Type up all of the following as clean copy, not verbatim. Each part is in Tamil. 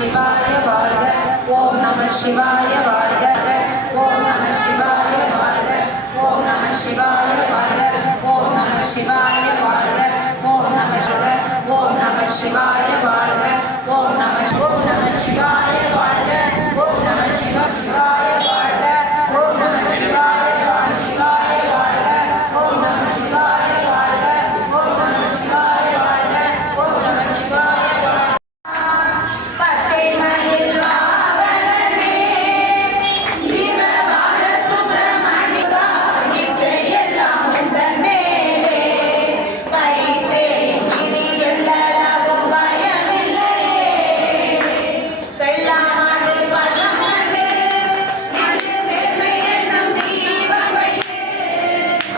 சிவாய வாழ்க. ஓம் நம சிவாய வாழ்க. ஓம் நம சிவாய வாழ்க. ஓம் நம சிவாய வாழ்க. ஓம் நம சிவாய வாழ்க. ஓம் நம சிவாய. ஓம் நம சிவாய வாழ்க. ஓம் நம சிவாய வாழ்க. ஓம் நம சிவாய வாழ்க. ஓம் நம சிவாய சிவாய வாழ்க. ஓம் நம சிவாய வாழ்க. ஓம் நம சிவாய வாழ்க. ஓம் நம சிவாய வாழ்க. பச்சை மயில் வாகனமே ஜீவபால சுப்பிரமணியா இச்சையெல்லாம் உந்தன் மேலே வைத்தேன் இனி எல்லளவும் பயமில்லையே. வெள்ளாடு பணம் கண்டு இது பெருமை என்னும் தீபம் வைத்து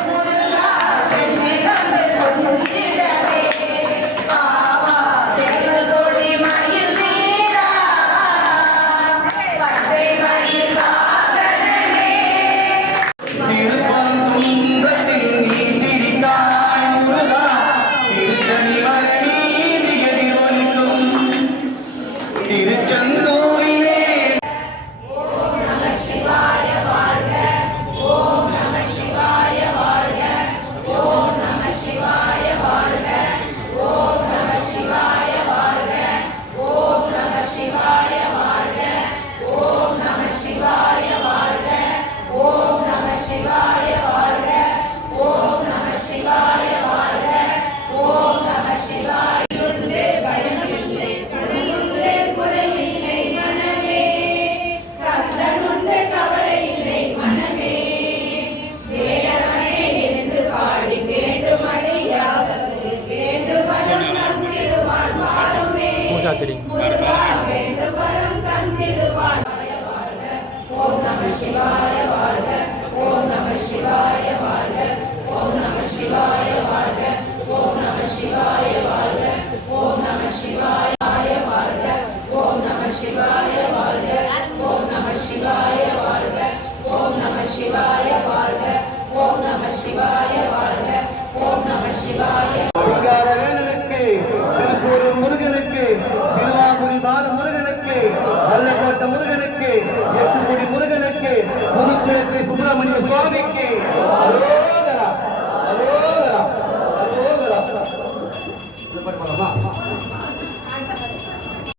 முருகா சென்னை வந்து கொண்டிடவே பாவா சேவல் கொடி மயில் வீரா பச்சை மயில் வாகனமே. திருப்பரங்குன்றத்தில் நீ சிரித்தாய் முருகா, திருச்செந்தூரில் நீதி எதிரொலிக்கும் திருச்செந்தூரிலே. ஓம் நம சிவாய வாழ்க. ஓம் நம சிவாய வாழ்க. ஓம் நம சிவாய வாழ்க. ஓம் நம சிவாய வாழ்க. ஓம் நம சிவாய வாழ்க. ஓம் நம சிவாய வாழ்க. ஓம் நம சிவாய வாழ்க. ஓம் நம சிவாய வாழ்க. ஓம் நம சிவாய. பயமில்லை கடலுள்ளே குறையில்லை மனமே. கந்தனுண்டு கவலை இல்லை மனமே. வேடவனே என்று பாடி வேண்டுமழையாவது வேண்டுவரம் தந்திடுவான் பாருமே. முருகா வேண்டுவரம் தந்திடுவான். ஓம் நம சிவாய வாழ்க. ஓம் நம சிவாய வாழ்க. ஓம் நம சிவாய வாழ்க. ஓம் நம சிவாய வாழ்க. ஓம் நம சிவாய வாழ்க. ஓம் நம சிவாய வாழ்க. ஓம் நம சிவாய வாழ்க. ஓம் நம சிவாய வாழ்க. ஓம் நம சிவாய வாழ்க. ஓம் நம சிவாய. சிங்காரவேலனுக்கு, திருப்பூர் முருகனுக்கு, சிறுவாபுரி பால முருகனுக்கு, வல்லக்கோட்டை முருகனுக்கு, எட்டுக்குடி முருகனுக்கு, புதுப்பேட்டை சுப்பிரமணிய சுவாமிக்கு